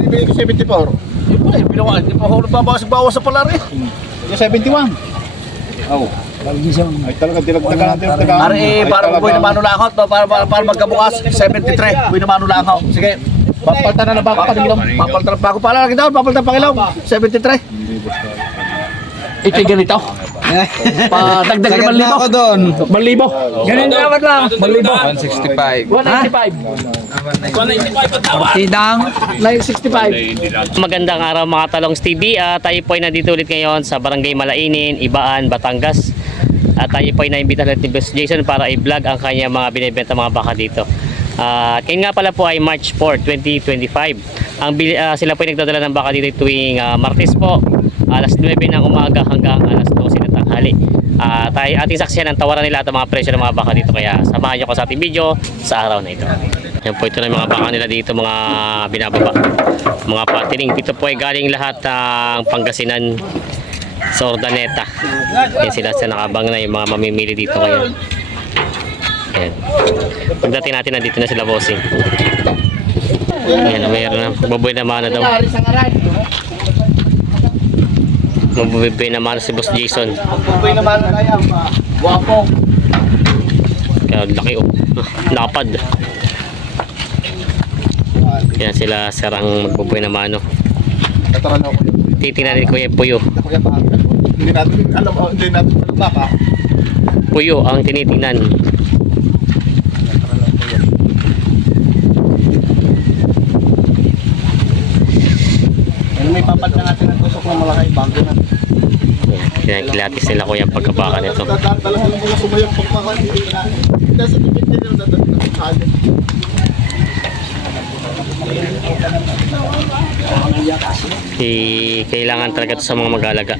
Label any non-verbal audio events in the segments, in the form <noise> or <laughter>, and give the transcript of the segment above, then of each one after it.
Ibigay ko 74. Hindi pa eh, binawa, hindi pa ako nagbabawas-bawas sa palar eh. Yung 71. Oh. Ay talaga, dinagdagan natin yung taga. Para eh, para boy na manulakot, no? para, para, para magkabukas, 73, boy na. Sige, Papalta na na ba ako pagilom? papaltan pa ako pala lagi daw, papaltan pa kilaw, 73. Ito yung ganito. Pa, <laughs> dagdag naman na libo. ako doon. Malibo. Ganun naman lang. Malibo. 165. 185. Sidang. 965. Magandang araw mga Talongs TV. Ah, tayo po ay nandito ulit ngayon sa Barangay Malainin, Ibaan, Batangas. At tayo po ay naimbita ulit ni Boss Jason para i-vlog ang kanya mga binibenta mga baka dito. Ah, at ngayon nga pala po ay March 4, 2025. Ang bili- ah, sila po ay nagdadala ng baka dito tuwing ah, Martes po, alas 9 ng umaga hanggang alas 12 ng tanghali. Ah, tayo ating saksiyan ang tawaran nila at ang mga presyo ng mga baka dito kaya samahan niyo ko sa ating video sa araw na ito. Yan po ito na mga baka nila dito mga binababa. Mga patining. Dito po ay galing lahat ng Pangasinan sa Ordaneta. Yan sila sa nakabang na yung mga mamimili dito ngayon. Yan. Pagdating natin nandito na sila bossing. Yan, mayroon na. Baboy na mana daw. Mabubuhay na mana si Boss Jason. Boy naman kaya, guwapo. Kaya laki oh. <laughs> Lapad. Yan sila sarang magbubuhay na mano. Kataran ako yun. Titingnan ni Kuya Puyo. Kuya pa. Hindi natin alam, oh, hindi natin alam baka. Puyo ang tinitingnan. Ano may papalta natin ng malaki, bago na. Yan, kilatis nila kuya ang pagkabaka nito. Talaga lang mga sumayang pagkakan. Hindi sa tipid din yung dadat ng sali. I, kailangan talaga ito sa mga mag-alaga.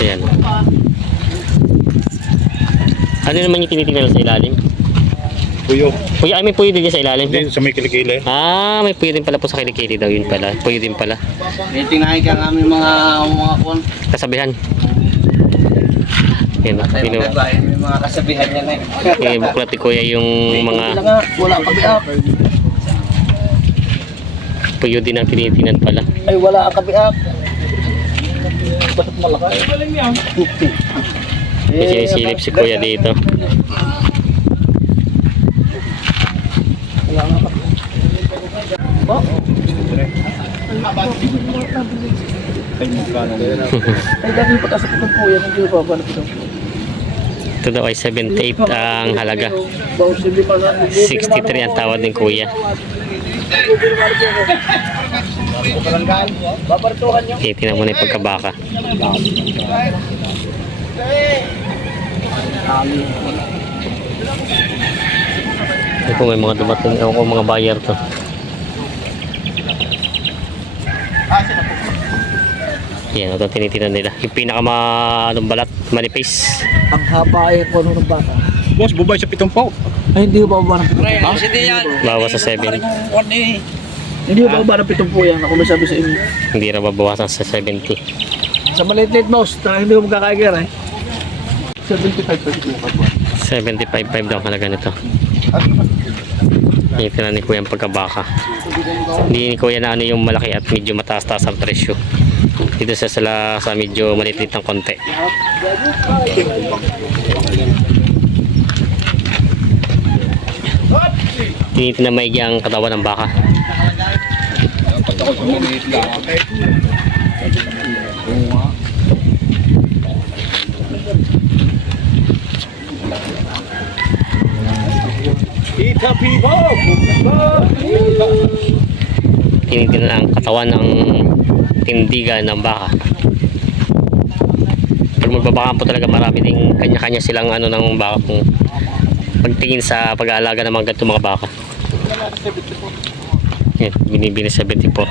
Ayan. Ano naman yung tinitingnan sa ilalim? Puyo. Kuya, ay may puyo din dyan sa ilalim. Hindi, sa may kilikili. Ah, may puyo din pala po sa kilikili daw. Yun pala. Puyo din pala. May tinahay ka namin mga mga kuwan. Kasabihan. Yan. Yun, magbabae. May mga kasabihan yan eh. eh, buklat ni kuya yung mga nga, wala ka biak. puyo din ang tinitingnan pala. Ay, wala ka biak. Ba't malaki? May sinisilip si kuya dito. Ay, dati pa kasi itong puya, hindi pa ba na itong Ito daw ay 78 ang halaga. Bawang hindi pa na. 63 ang tawad ng kuya. Niyo. Titingnan mo na yung pagkabaka. Ito po may mga dumating ako mga buyer to. Yan, ito tinitingnan nila. Yung pinaka ma, anong balat, manipis. Ang haba ay kung ano ng bata. Boss, bubay sa pitong pao. Ay, hindi ko bababa ng pitong puya. Hindi yan. Bawas sa 7. Hindi ko bababa ng pitong puya. Ako may sabi sa inyo. Hindi na babawasan sa 70. Sa maliit-liit boss, talaga hindi ko magkakaigir eh. 75 pa ito. 75.5 daw ang halaga nito. Ito na ni Kuya ang pagkabaka. Hindi ni Kuya na ano yung malaki at medyo mataas-taas ang presyo. Dito sa sala sa medyo maliit ng konti. Tinitin na maigi ang katawan ng baka. Tinitin ang katawan ng tindigan ng baka. Pag magbabaka po talaga marami ding kanya-kanya silang ano ng baka kung pagtingin sa pag-aalaga ng mga ganitong mga baka. Yan, binibili 70 po.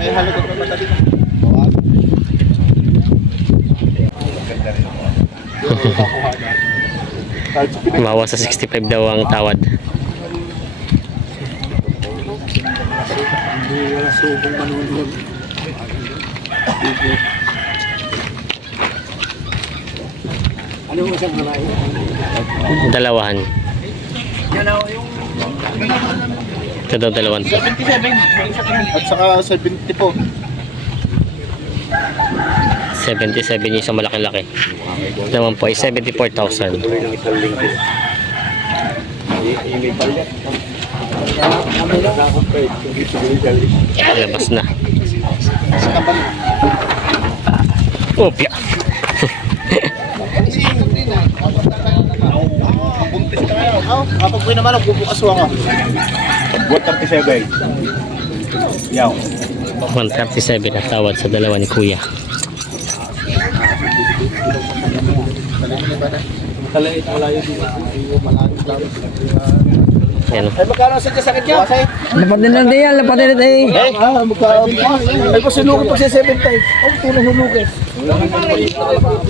May halaga <laughs> pa Bawas sa 65 daw ang tawad. Dalawahan. Ito daw dalawan. 77. At saka 70 po. 77 yung isang malaki-laki. Ito naman po ay 74,000. Labas na. Opya. Kapag po naman, bubukas ako. 137. Yaw. 137 at tawad sa dalawa ni Kuya. Yan o. Ay, magkano sa sakit niya? Lapatin lang din yan, lapatin lang din. Eh, ah, magkano? Ay, kung sinuko pa siya 70. Oh, tunong hulukin.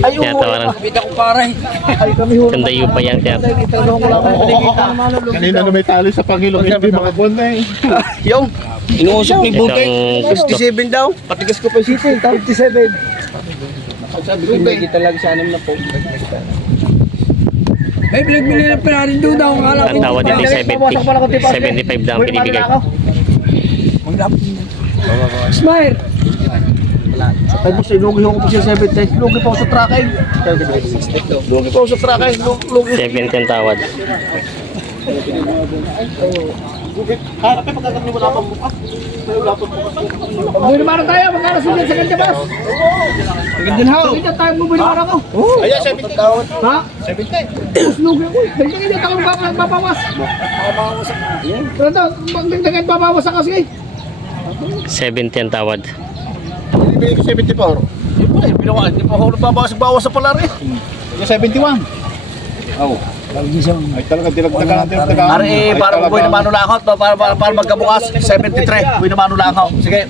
Ay, Kaya tawaran. Ay, kami hulukin. Pa yan. Ko lang kung pinigita. Kanina na may tali sa Pangilong, hindi mga buwan na eh. <laughs> Yung, inuusap ni gusto. 57 daw. Patigas ko pa yung city, 37. Sabi ko, pinigita lang sa anim na po. May pinagbili na pala rin doon daw. Akala Ang tawad dito ay 70. 75 lang ang pinibigay. Smile. Ay, boss, inugi ko pa siya 70. Lugi pa ako sa tracking. Lugi pa ako sa tracking. Lu- Lugi. 70 ang tawad. Harap eh, pagkakami wala pang bukas. Wala pang bukas. Bumili naman tayo. Magkano sila sa ganda boss? Ganda na. Ganda tayo bumili naman ako. Ayan, 70. Ha? 70. Mas lugi ako eh. Dagdagan niya ako magbabawas. Babawas. Pero ito, magdagdagan babawas ako sige. 70 ang tawad. Bibigay ko 74. Hindi pa eh, binawa. Hindi pa ako nagbabawas-bawas sa palar eh. Yung 71. Oh. Ay talaga, dilagdagan natin yung taga. Pare, eh, para buhay na manulakot, no? para, para, para magkabukas, 73, buhay na manulakot. Sige,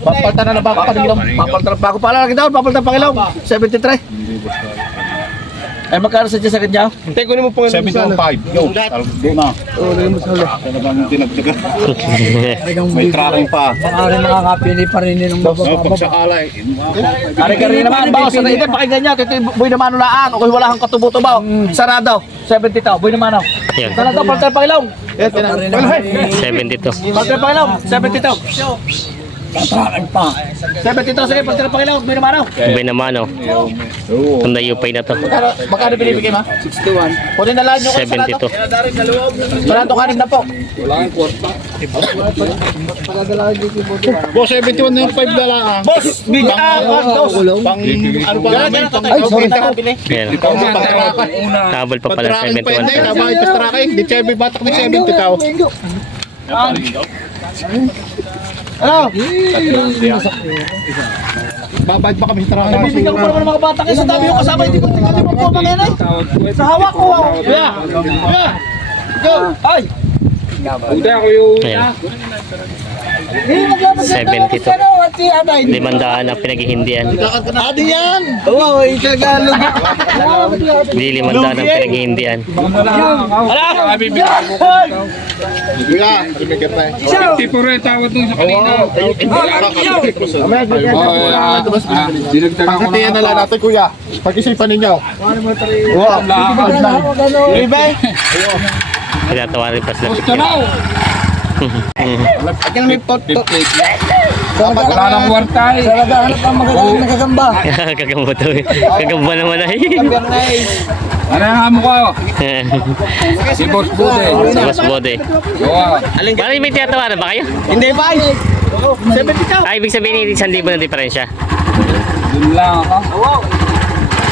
Papalta na na bago pa ng papalitan ng bago pala lagi daw, papalitan ng Panginoon, 73. Ay, magkano sa sa kanya? Hindi ko mo po 71.5. Yo, doon na. Oo, lagyan mo sa ulo. Talagang dinagdagan. May tracking pa. Baka rin makakapili pa rin ng Oh, pag sakala eh. Ari ka rin naman, bawas sa ito, pakinggan niya, ito yung buhay na manulaan, o kung wala kang katubo-tubo, sarado, 70 tao, buhay na manaw. Yan. Sarado, palitan ng Panginoon. 72. Palitan ng Panginoon, 70 tao. Tatrakan pa. 70 tao, sige, palitan ng Panginoon, buhay na manaw. Ubay naman o. Oo. Kandayo pa na to. Magkano, binibigay ma? 61. Kunin na lang nyo kayo 72. Sarado kanin na po. Boss, 71 na yung 5 dalaan. Boss, bigyan ah, dos. Pang, ano ba namin? Ay, sorry, Tabal pa pala Pag-tracking pa 71 yun, eh. pesos. Kabahit pa tracking. Di Chevy batak ni 70 tao. Ano? Babahit pa kami sa tracking. Bibigyan ko pa naman ng mga bata kayo sa dami yung kasama, hindi ko hindi ko po mga Sa hawak ko. ah. Kuya. Kuya. Go. Ay. Ayan. 72. Limandaan ang pinaghihindian. Adi yan! Oo, oh, Tagalog. Hindi limandaan ang pinaghihindian. Ala. Kuya, bibigyan pa eh. Pagkatiyan na lang natin, kuya. Pag-isipan ninyo. Ibe. Pinatawarin pa sila. Akin may pot. Wala nang wartay. Talaga, hanap ang magandang nakagamba. Kagamba to eh. Kagamba naman ay. Si Boss Bude. Sa Mas Bode. Parang may tinatawaran ba kayo? Hindi? 70 ka. Ah, ibig sabihin hindi 1,000 na diferensya. Yun lang ako.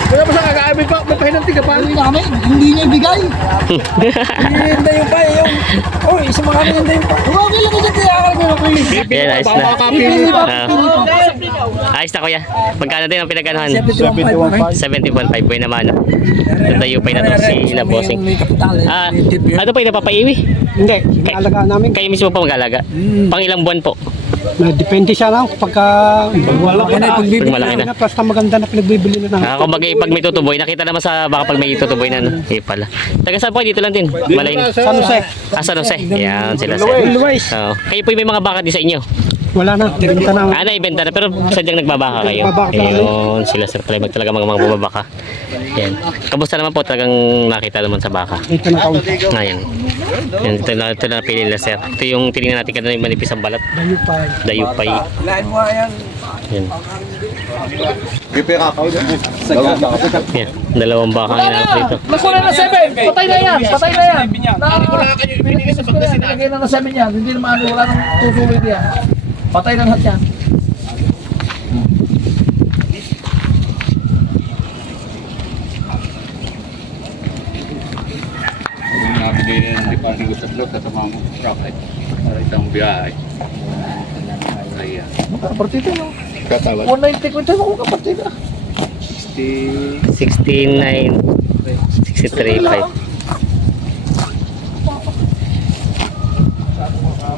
Kaya mo sa kakaibig pa, may pahinanti ka pa. Hindi namin, hindi niya ibigay. Hindi yung pa yung... Oh, isa mga kami hindi yung pa. Huwag lang ko dyan kaya ako nag-pili. Yan, ayos na. Pa. Ah, ayos na kuya. Magkano din ang pinaganohan? 71.5. 70.5 boy naman. No? Tayo pa na to si na bossing. Kapital. Ah, ano pa yung napapaiwi? Hindi, inaalagaan namin. Kayo mismo pa mag-alaga? Pang ilang buwan po? Depende siya lang pagka wala ka na pagbibili Pag malaki na. na. Basta maganda na pinagbibili na ng Ah, kung bagay pag may tutuboy, nakita naman sa baka pag may tutuboy na, no? Eh pala. Taga saan po kayo? dito lang din? Malain. San Jose. Ah, San Jose. Yan, sila. Luwais. Oo. Kayo po may mga baka din sa inyo. Wala na, tinigita na. Ah, naibenta na, pero sadyang nagbabaka kayo. Nagbabaka. Ayun, sila Sir Clement talaga mga mga bumabaka. Yan. Kamusta naman po talagang nakita naman sa baka? Ito na kaunti. Ngayon. Yan, ito na, ito na pinili nila Sir. Ito yung tinignan natin kanina yung manipis ang balat. Dayo pa. Dayupay. Yan. Pipi kakao dyan. Yan. Dalawang baka ang inalap dito. Nakulay na 7. Patay na yan. Patay na yan. Na, binigay ko na yan. Nilagay na na 7 yan. Hindi naman ano, wala nang tutuloy yan. Patay na lahat yan. Nabili rin di pa ng usap loob kasama mo rocket para isang biyahe. Kaya. Partida no. Katawad. 190 ko tayo mga partida. 69. 63. 5.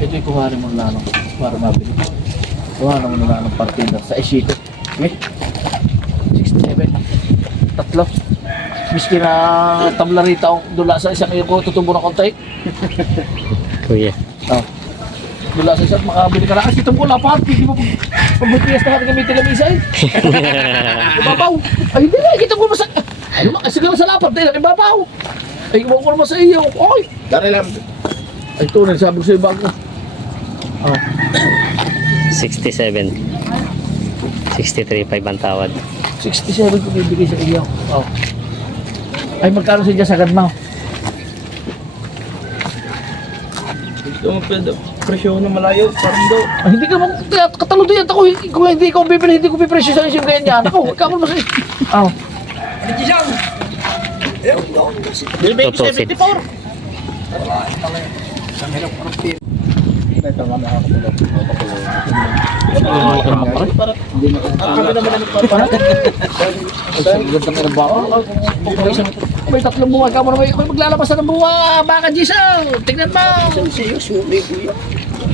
Ito yung kuhanin mo na ano, para mabili. Kuhanin mo na ng partida sa Ishiko. Okay? 67. Tatlo. Miski na tabla rito ang dula sa isang iyo ko tutubo ng konti. <laughs> Kuya. Oh. Dula sa isang makabili ka na. Kasi itong wala pa. Hindi mo pagbutias na gamitin kami isa eh. <laughs> Ibabaw. Ay hindi na. Kita mo masa... Ano ma? Siguro sa lapat. Dahil ibabaw. Ay ibabaw ko naman sa iyo. Oy. Dari lang. Ay ito na sabi ko sa iba ko. Oh. 67. 63. 5 ang tawad. 67 ko bibigay sa iyo. Oh. Ay magkano siya sa mo? Presyo na malayo, parang do. Ay, hindi ka mo katalo din ako. Kung hindi ko bibili, hindi ko pipresyo sa isang ganyan. Ako, ikaw mo mas. Oh. Bibigay ko Tutusin. 74. Ito nga nakakapulog. Kami naman ang para. Ganda ka ng baka. May tatlong bunga ka mo na may may maglalabas na ng bunga. Baka Giselle, tingnan mo.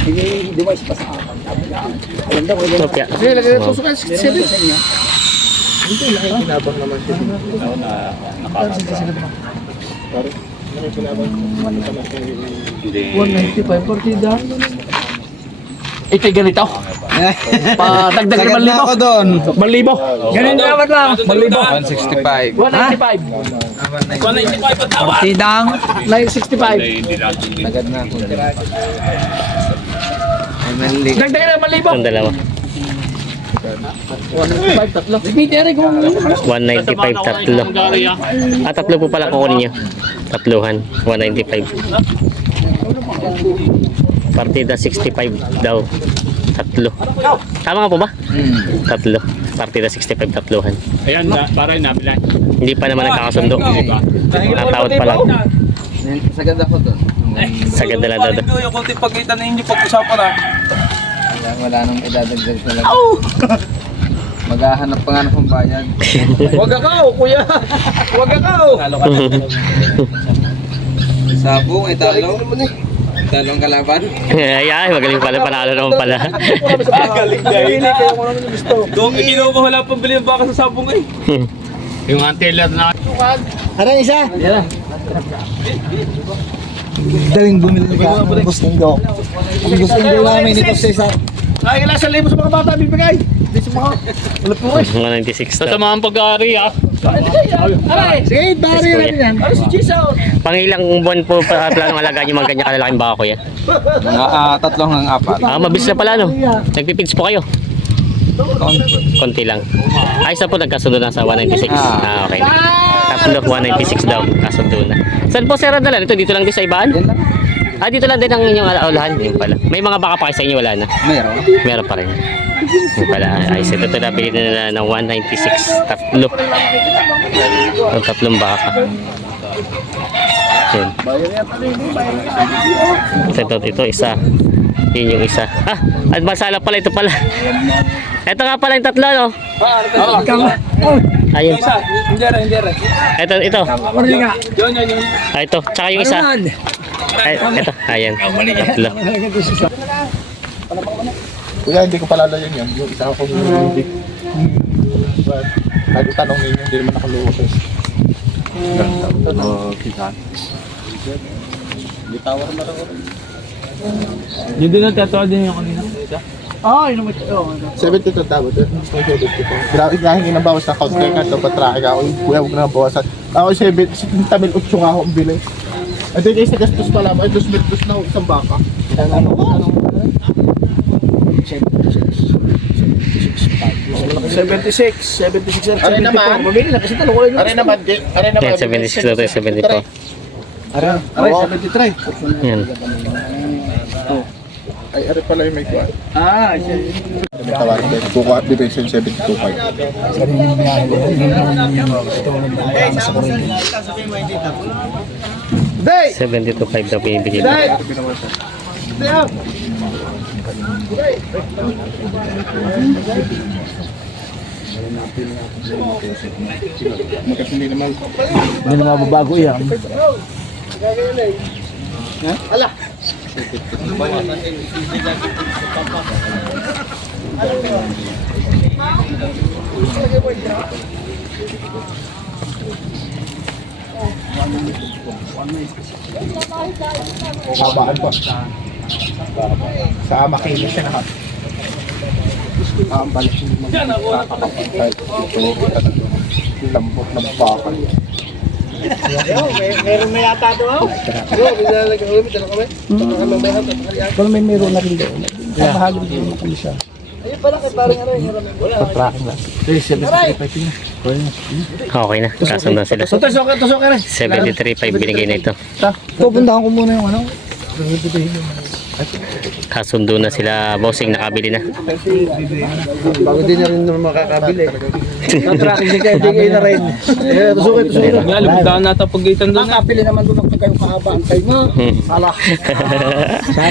Hindi mo isa pa sa akin. Topya. Sige, lagay na ito sa 67. Hindi. 195 partida. Ito'y ganito. <laughs> Pa, dagdag naman libo. ako doon. Malibo. Ganito naman lang. Malibo. 165. 195. Tidang. 965. Hindi natin. Agad na. Dagdag na malibo. Itong dalawa. 195 tatlo. Bibigyan ko. 195 tatlo. Ah, tatlo po pala kukunin nyo. Tatluhan. 195. Partida 65 daw. Tatlo. Tama nga po ba? Tatlo. Partida 65 tatluhan. Ayan, na, para yung nabila. Hindi pa naman nagkakasundo. Natawad pa lang. Sagad ako doon. Sagad na lang daw. Yung konti pagkita na inyo pag-usapan na. Wala, wala nang idadagdag talaga. Maghahanap pa nga ng pambayad. <laughs> Huwag akaw, kuya. Huwag akaw. <laughs> Sabong, ay talo. Talo ang kalaban. ay, ay, magaling pala. Panalo naman pala. Galing dahil. Doon, ikinuha ko wala pang bili ng baka sa sabong eh. <laughs> Yung anteller na Ano isa? Yan. Daling bumili ka ng gusto nyo. Ang gusto nyo namin ito sa isa. Ay, ilan sa libo sa mga bata bibigay. Hindi sa mga... Wala po eh. 196 daw. Sasamahan pag-aari ah. Aray! Sige, bari Yes, natin yan. Ano si Giselle? Pangilang buwan po pa planong alagaan yung mga ganyan kalalaking baka ko yan? Mga ah, tatlong hang apat. Ah, mabilis na pala no. Nagpipids po kayo. Konti lang. Ayos na po nagkasundo na sa 196. Ah, okay na. Tatlo, 196 daw. Kasundo na. Saan po sir na Ito, dito lang din sa ibaan? Yan lang. Ah, dito lang din ang inyong alaulahan. Yun pala. May mga baka pa kayo sa inyo, wala na. Meron. Meron pa rin. Yun pala. Ayos. Ito, ito nabili na nila ng 196. Tatlo. Ang tatlong baka. Yun. Ito, ito, isa. Yun yung isa. Ah, at masala pala ito pala. Ito nga pala yung tatlo, no? Ayun. Hindi rin. Ito, ito. Ah, ito. Tsaka yung isa. Ay, ito. Ayan. Tatlo. Kuya, hindi ko pala yun yan. Yung isa akong hindi. Lagi tanong ninyo, hindi naman nakaluwas. Oo, kita. Yun din ang tatawa din yung kanina. Isa. Ah, yun naman. Oh, 72 dapat. eh. Gusto ko 72. Grabe dahil inabawas na count kaya ka pa traffic ako. Kuya, huwag na bawasan. Ako 7, 70 8 nga ako ang bili. At then sa gastos pala, ay 2 metros na ako isang baka. ano, 76, 76, Aray naman. Mamili na kasi dalawa lang. Are naman, di- are naman. Yan, 76 daw tayo, 74. Aray, aray, 73. Yan. Ay, are pala yung may kuwan. Ah, siya. Tawarin din. Kukuha, 72.5. Naman yung tulad na kaya sa kuryente. 72.5 daw pinibigay mo. Magkat hindi naman. Hindi na mababago yan. Kabaan po. Sa makinis siya lahat. Ang balik yung mga kakapapantay. Ito, ito, lambot ng baka. Kung may meron na rin doon. Kabahagi din naman kami siya. Ayun pala kay parang aray, Pag-tracking lang. Eh, 73 yun. Okay na, kasundan sila. Tusok, tusok, tusok ka rin. 73.5 binigay na ito. Pupuntahan ko muna yung ano. Kasundo na sila, bossing nakabili na. Bago din na rin naman makakabili. Tracking din kayo, bigay na rin. Eh, tusok, tusok. Nga, libutan natin pag-gaitan doon. Nakapili naman doon ang kayong kahaba. Ang kayo nga. Hmm.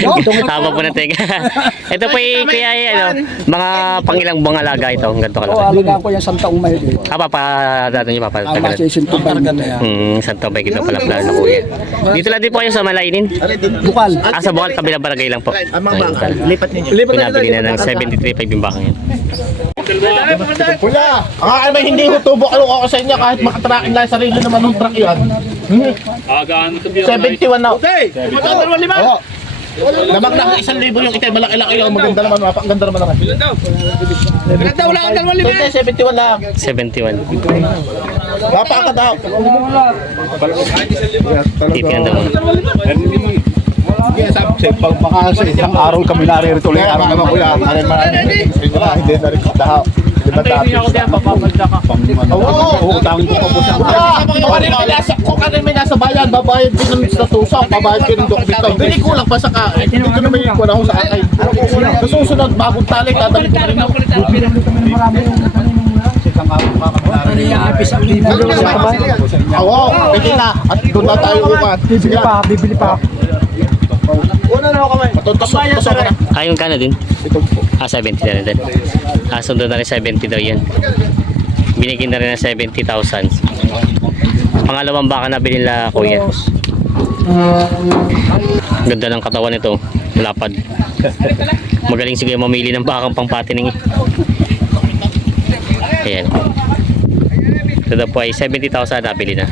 Ko, <laughs> Tama po na teka. <laughs> ito po yung kaya ano, mga pangilang buwang alaga ito. Ang ganito oh, kalaki. alagaan ko yung santaong mahigit. Ah, papa, dito nyo Ang papatagalan. masyaysin to ba na yan? Hmm, kita pala plano kuya. Dito lang din po kayo sa Malainin. Bukal. Ah, sa Bukal, kabilang barangay lang po. Ang mga baka, lipat ninyo. Pinabili na ng 73.5 yung baka yan. Kuya, ang akin ba hindi ko tubo kalong ako sa inyo kahit makatracking lang sarili naman ng truck yan. Hmm. Agaan ito biyo. 71 na. Okay. Oo. Lamang na isang libo yung itay, malaki-laki lang, maganda naman, mapakaganda naman naman. Ilan daw? Maganda, wala kang dalawang libo. 71 lang. 71. Napakaganda. Titingnan daw. Sabi ko pag baka sa isang araw kami naririto ulit. Kaya mga kuya, ano man, hindi na rin dahaw. Di ba dati? Oo, utang ko pa po siya. Kung yung may nasa bayan, babayad din ng sa tusok, babayad din ng dokumento. Hindi kulang pa sa ka. Dito naman yung kulang ko sa akay. Sa susunod, bagong tali, dadalik ko rin ako. Isang araw pa Ano yung apis ang libo? Oo, pwede na. At doon na tayo upat. Bibili pa, bibili pa. Matutusok, tusok ka na. Ah, yung kano din? Ito po. Ah, 70 na rin din. Ah, sundo na rin 70 daw yan. Binigyan na rin ng 70,000. Pangalawang baka na binila kuya. Ganda ng katawan nito. Lapad. Magaling sige mamili ng bakang pang patining. Ayan. Ito daw po ay 70,000 nabili na.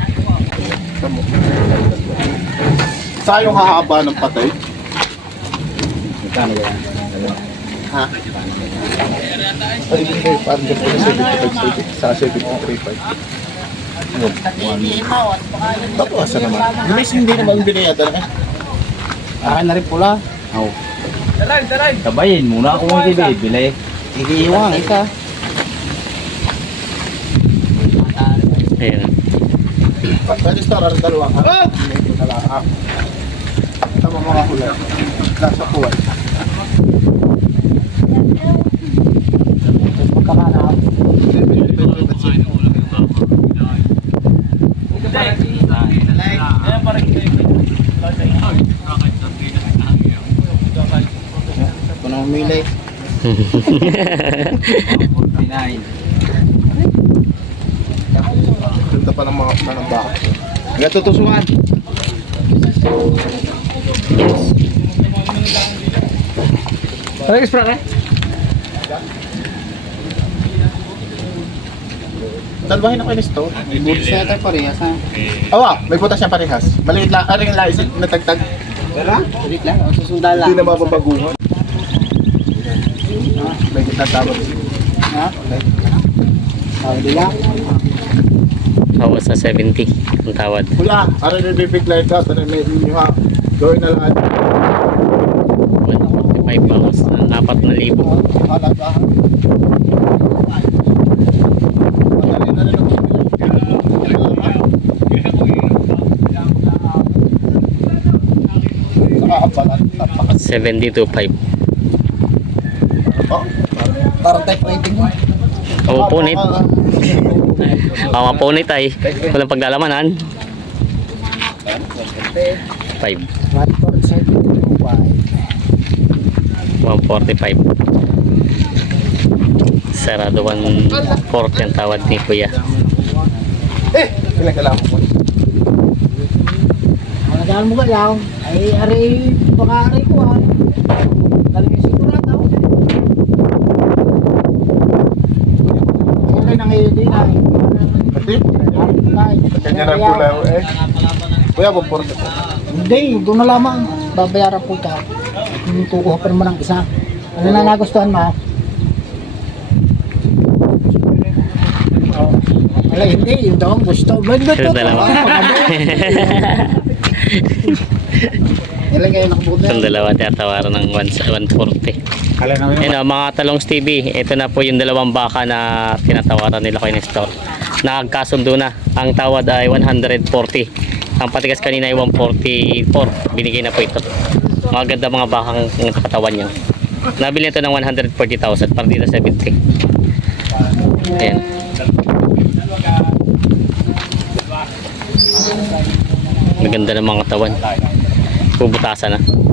Sa yung hahaba ng patay. Ha? Ay, hindi. Parang ganito na 75, sa 73.5. Tapos naman. Guys, hindi naman binayad na. Akin na rin pula. Oo. Sabayin muna ako hindi bibili. Iiwan isa. Ayan. Register ang dalawa. Ha? Lang. Ah. Tama mga kulay. Nasa kuwan. Kung ang umili. Ganda <laughs> pa ng mga ng baka. Tutusuan. Ano yung spray? Dalbahin ako inis to. Buti sa tayo parehas ha. Awa, may butas siya parehas. Maliit lang, aring laisip na tagtag. Wala? Ulit lang. Susunda lang. Hindi na mababaguhan. May kita tawag. Ha? Oh, di ba? Bawas sa 70 ang tawad. Kuya, ano yung bibig light ka? Ano may inyo ha? Gawin na lang. 145 bawas ng 4,000. Halaga. Na. 70 to 5. Oh, Parang type rating mo. O punit. O mga punit ay walang paglalamanan. 5. 147 145. Sarado 140 ang tawad ni Kuya. Eh, kailangan ko. Alagaan mo ka lang. Ay, aray, baka aray ko ha. Talagang sigurado ako. Ngayon din ha. Pati? Ay, Kanya na pula eh. Kuya, bumporte po. Hindi, doon na lamang. Babayaran po ka. Kung kukuha pa naman ng isa. Ano na nagustuhan mo? Wala, hindi. Yung daw ang gusto. Ba't Pero dalawa. Ilan kayo nakabuti? Itong dalawa tatawaran ng 140. Ayun o, mga talongs TV, ito na po yung dalawang baka na tinatawaran nila kay Nestor. Nagkasundo na. Ang tawad ay 140. Ang patigas kanina ay 144. Binigay na po ito. Mga ganda mga bakang katawan niya. Nabili ito ng 140,000 para dito 70. Ayan. Maganda ng mga katawan. Bubutasan na.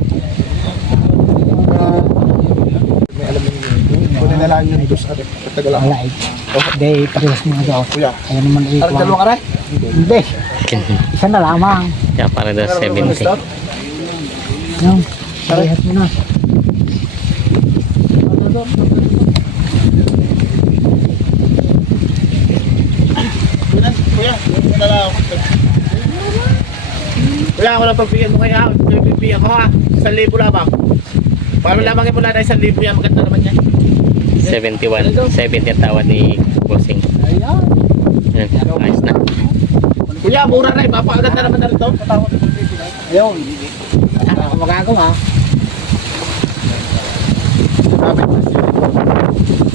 may alam yung Lang yung dos at patagal ako. Wala eh. Hindi, parehas mga daw. Kuya, Kaya naman eh. ang dalawang aray. Hindi. Isa na lamang. Kaya para daw 70. Yung, parehas mo na. Kuya, lang ako. Kuya, ako lang pagbigyan mo kaya. Bibigyan ko ha. Isang libo lamang. Para lamang mo na isang libo yan. Maganda naman yan. 71. 70 ang tawad ni Bossing. Ayan. Ayan, ayos na. Kuya, mura na eh. Mapakaganda naman na rin to. Ayun. Wala akong magagawa.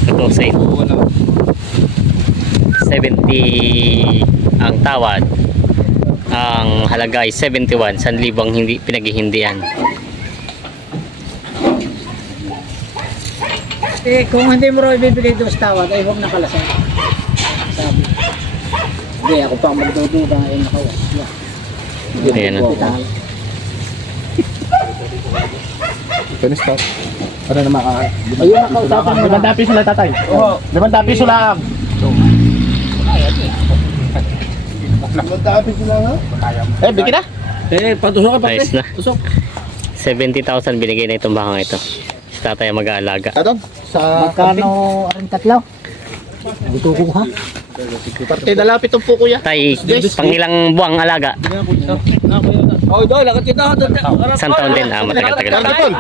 Ito, same. 70 ang tawad. Ang halaga ay 71. 1,000 ang hindi pinaghihindihan. Eh, kung hindi mo rin ibibigay doon sa tawad, ay huwag nakalasang. Sabi. Hindi, ako pa magdududa ay nakawas. Yeah. Ayan na. Finish stop. Ano naman ka? Ayun ang kausapan mo na. Limang piso lang tatay. Oo. Limang piso lang. Limang piso lang ha? Eh, bigyan na. Eh, patusok ka pa. Ayos na. Tusok. 70,000 binigay na itong bakang ito. Si tatay ang mag-aalaga. Adon, sa Magkano ang tatlo? Hindi ko kuha. Parte dalapit ang po kuya. Tay, pang ilang buwang alaga? Oh, doy, lakad kita. Isang taon din. Ah, matagal-tagal.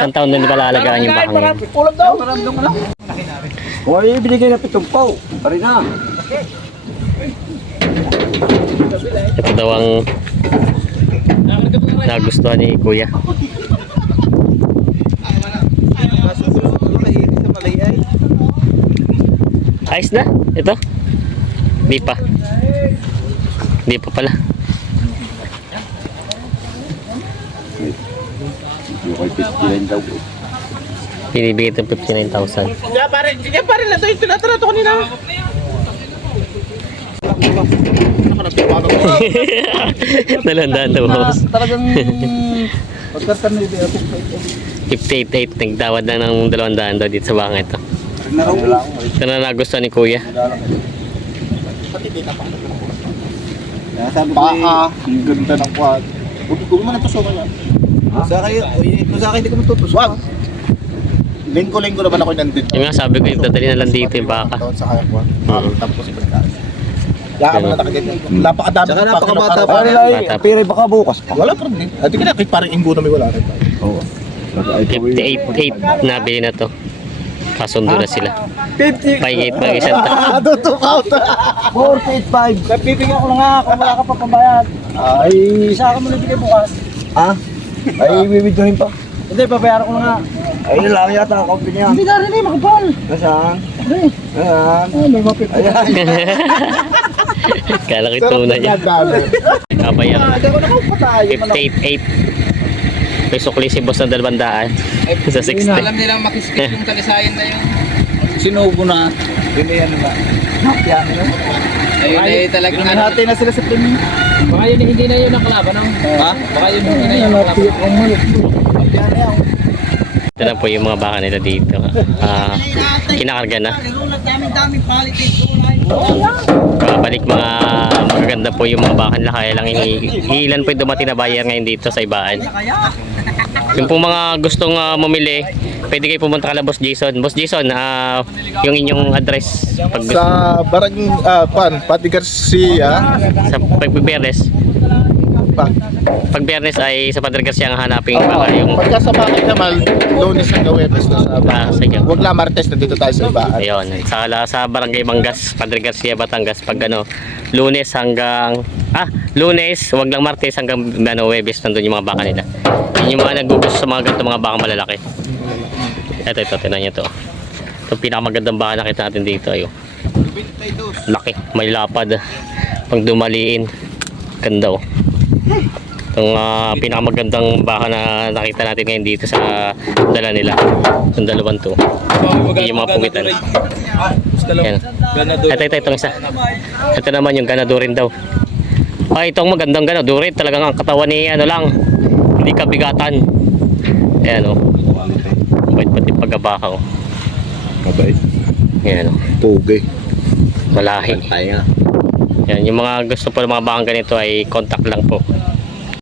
Isang taon din pala alagaan yung bakang yun. Kulam daw. Hoy, binigay na pitong pao. Pare na. Ito daw ang nagustuhan ni Kuya. Ayos na. Ito. Di pa. Di pa pala. Binibigay ito 59,000. Kaya pare, kaya pare na to yung tinatrato ko nila. <laughs> Nalandaan daw boss. Talagang... Pagkatan na yung 58 nagtawad na ng 200 daw dito sa baka ito. Ito na nagustuhan ni Kuya. Sabi ko Paa, ang ganda ng quad. Huwag ko man ito so kaya. Sa kung sa akin hindi ko matutos. Wag. Linggo-linggo naman ako nandito. Yung nga sabi ko, dadali na lang dito yung baka. Sa kaya quad. Mm. Tapos si Pagkakas. Mo na nakaganyan. Napakadami Saka ng pake ng napakabata pa pa. pero baka bukas pa. Wala pa rin. At kaya kahit parang inggo na may wala rin. Oo. 58 na bili na to. Kasundo na sila. 50. Pahingit mag isang ta. Tutukaw ta. 485. Bibigyan ko na nga kung wala ka pa pambayad. Ay, Isa ka mo nabigay bukas. ah? Ay, bibidyohin pa. Hindi, babayaran ko na nga. Ay, lalaki yata ang company niya. Hindi na rin eh, makapal. Nasaan? Nasaan? Ay, may mapit. Ayan. <laughs> Kala ko tunay niya. Kabayaran. Hindi ko nakaupa tayo. 58.8. May sukli si boss ng dalawandaan. Sa 60. Alam nilang makiskip yung talisayan na yun. Sinubo na. Hindi yan ba? Yan. Ayun ay talagang ano. Hati na sila sa premium. Baka yun hindi na yun ang kalaban? Ha? Baka yun hindi na yun ang kalaban. Yan na yan. Ito na po yung mga baka nila dito. Ah, kinakarga na. Babalik mga magaganda po yung mga baka nila. Kaya lang ilan po yung dumating na buyer ngayon dito sa ibaan. Yung po mga gustong ah, mamili, pwede kayo pumunta kala Boss Jason. Boss Jason, ah, yung inyong address pag gusto, Sa barang, ah, pan, Pati Garcia, sa pagbibernes. pa, Pag Bernes ay sa Padre Garcia ang hanapin baka yung pagka sa bakit naman, lunes hanggang Webes na sa ah, inyo. Huwag lang Martes na dito tayo sa ibaan. Ayun, sa, sa Barangay Mangas, Padre Garcia, Batangas, pag ano, lunes hanggang, ah, lunes, wag lang martes hanggang ano, Webes, nandun yung mga baka nila. Yun yung mga nagugusto sa mga ganito mga baka malalaki. Ito, ito, tinan nyo to. Ito pinakamagandang baka nakita natin dito, ayo. Laki, may lapad. Pang dumaliin. Ganda, oh. Itong ah, pinakamagandang baka na nakita natin ngayon dito sa dala nila. Yung dalawang to. Yun yung mga pugitan. Yan. Ito, ito, itong isa. Ito naman yung ganadurin daw. Ay, itong magandang ganadurin. Talagang ang katawan ni ano lang. Hindi kabigatan. Ayan o. Bait pati pagkabaka o. Mabait. Ayan o. Pugi. Malahi. Tayo nga. Yan, yung mga gusto po ng mga bakang ganito ay contact lang po.